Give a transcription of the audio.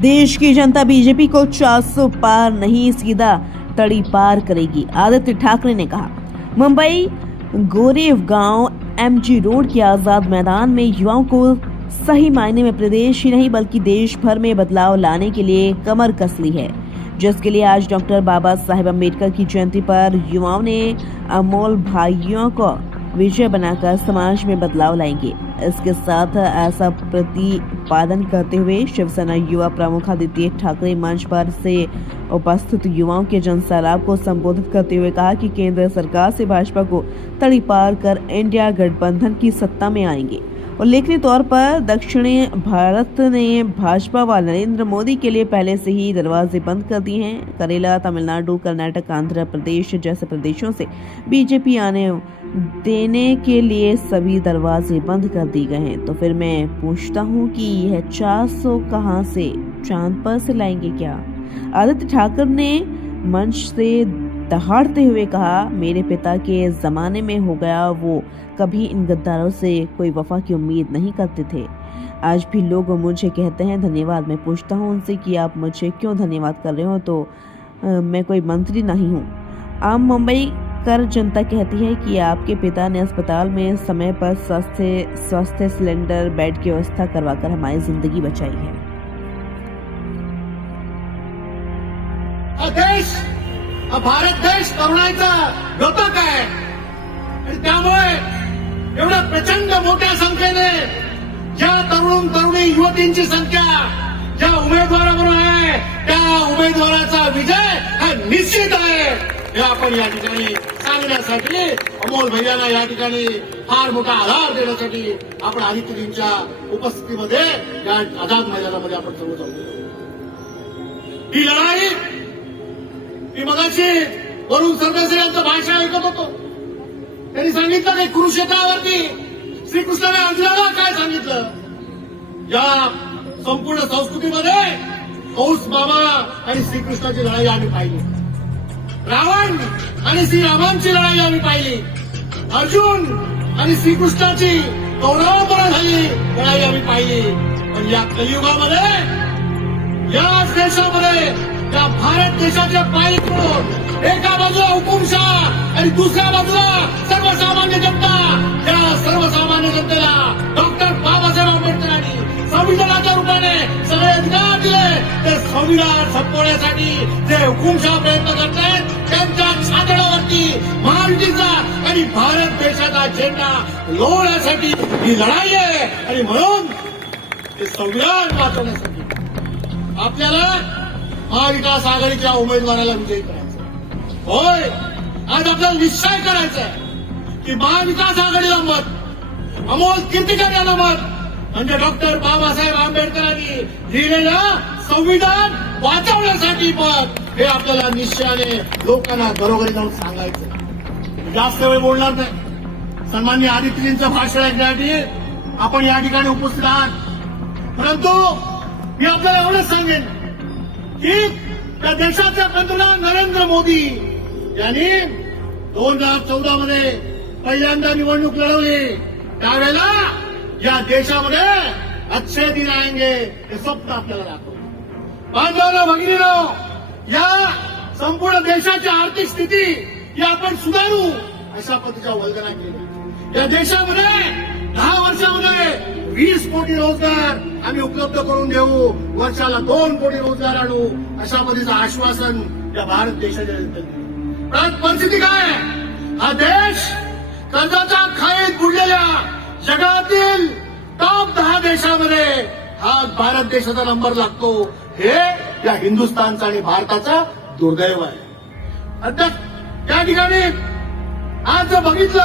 देश की जनता बीजेपी को 400 पार नहीं सीधा तड़ी पार करेगी, आदित्य ठाकरे ने कहा। मुंबई गोरेगांव एमजी रोड के आजाद मैदान में युवाओं को सही मायने में प्रदेश ही नहीं बल्कि देश भर में बदलाव लाने के लिए कमर कस ली है, जिसके लिए आज डॉक्टर बाबा साहेब अम्बेडकर की जयंती पर युवाओं ने अमोल भाइयों को विजय बनाकर समाज में बदलाव लाएंगे। इसके साथ ऐसा प्रतिपादन करते हुए शिवसेना युवा प्रमुख आदित्य ठाकरे मंच पर से उपस्थित युवाओं के जनसैलाब को संबोधित करते हुए कहा कि केंद्र सरकार से भाजपा को तड़ी पार कर इंडिया गठबंधन की सत्ता में आएंगे। उल्लेखनीय तौर पर दक्षिणी भारत ने भाजपा व नरेंद्र मोदी के लिए पहले से ही दरवाजे बंद कर दिए हैं। केरला, तमिलनाडु, कर्नाटक, आंध्र प्रदेश जैसे प्रदेशों से बीजेपी आने देने के लिए सभी दरवाजे बंद कर दिए गए हैं। तो फिर मैं पूछता हूँ कि यह 400 कहां से चांद पर से लाएंगे क्या? आदित्य ठाकरे ने मंच से दहाड़ते हुए कहा, मेरे पिता के जमाने में हो गया, वो कभी इन गद्दारों से कोई वफा की उम्मीद नहीं करते थे। आज भी लोग मुझे कहते हैं धन्यवाद। मैं पूछता हूँ उनसे कि आप मुझे क्यों धन्यवाद कर रहे हो? तो मैं कोई मंत्री नहीं हूँ। आम मुंबई कर जनता कहती है कि आपके पिता ने अस्पताल में समय पर स्वास्थ्य सिलेंडर बेड की व्यवस्था करवाकर हमारी जिंदगी बचाई है। देश भारत देश तरुणाईचा घटक आहे आणि त्यामुळे एवढ्या प्रचंड मोठ्या संख्येने ज्या तरुणी युवतींची संख्या ज्या उमेदवाराबरोबर आहे त्या उमेदवाराचा विजय हा निश्चित आहे हे आपण या ठिकाणी सांगण्यासाठी अमोल भैयाला या ठिकाणी फार मोठा आधार देण्यासाठी आपण आदित्यजींच्या उपस्थितीमध्ये या आझाद मैदानामध्ये आपण सर्व जाऊ। ही लढाई मी मगाशी वरुण सरदेसाई यांचं भाषण ऐकत होतो। त्यांनी सांगितलं की कुरुक्षेत्रावरती श्रीकृष्णाने अर्जुनाला काय सांगितलं, या संपूर्ण संस्कृतीमध्ये कौस बाबा आणि श्रीकृष्णाची लढाई आम्ही पाहिली, रावण आणि श्रीरामांची लढाई आम्ही पाहिली, अर्जुन आणि श्रीकृष्णाची कौरवांबरोबर झाली लढाई आम्ही पाहिली। पण या कलियुगामध्ये याच देशामध्ये या भारत देशाच्या पायी पडून एका बाजूला हुकुमशाह आणि दुसऱ्या बाजूला सर्वसामान्य जनता, या सर्वसामान्य जनतेला डॉक्टर बाबासाहेब आंबेडकरांनी संविधानाच्या रूपाने सगळे अधिकार दिले। ते संविधान संपवण्यासाठी जे हुकुमशाह प्रयत्न करतायत त्यांच्या छातडावरती महायुतीचा आणि भारत देशाचा झेंडा लोळण्यासाठी ही लढाई आहे। आणि म्हणून ते संविधान वाचवण्यासाठी आपल्याला महाविकास आघाडीच्या उमेदवाराला विजयी करायचं होय। आज आपल्याला निश्चय करायचा आहे की महाविकास आघाडीला मत, अमोल कीर्तिकर यांना मत, म्हणजे डॉक्टर बाबासाहेब आंबेडकरांनी लिहिलेलं संविधान वाचवण्यासाठी मत, हे आपल्याला निश्चयाने लोकांना घरोघरी जाऊन सांगायचं। जास्त वेळ बोलणार नाही। सन्माननीय आदित्यजींचं भाषण ऐकण्यासाठी आपण या ठिकाणी उपस्थित आहात, परंतु मी आपल्याला एवढंच सांगेन की त्या देशाचे पंतप्रधान नरेंद्र मोदी यांनी 2014 मध्ये पहिल्यांदा निवडणूक लढवली, त्यावेळेला या देशामध्ये अच्छे दिन आएंगे हे स्वप्न आपल्याला दाखवलं। बांधवांनो, भगिनींनो, या संपूर्ण देशाची आर्थिक स्थिती ही आपण सुधारू अशा पद्धतीच्या वल्गना केल्या। या देशामध्ये 10 वर्षामध्ये 20 कोटी रोजगार आम्ही उपलब्ध करून देऊ, वर्षाला 2 कोटी रोजगार आणू अशा पद्धतीचं आश्वासन या भारत देशाच्या जनतेने। परिस्थिती काय आहे? हा देश कर्जाच्या खाईत बुडलेल्या जगातील टॉप 10 देशामध्ये हा भारत देशाचा नंबर लागतो। हे या हिंदुस्थानचं आणि भारताचं दुर्दैव आहे। अध्यक्ष, या ठिकाणी आज जर बघितलं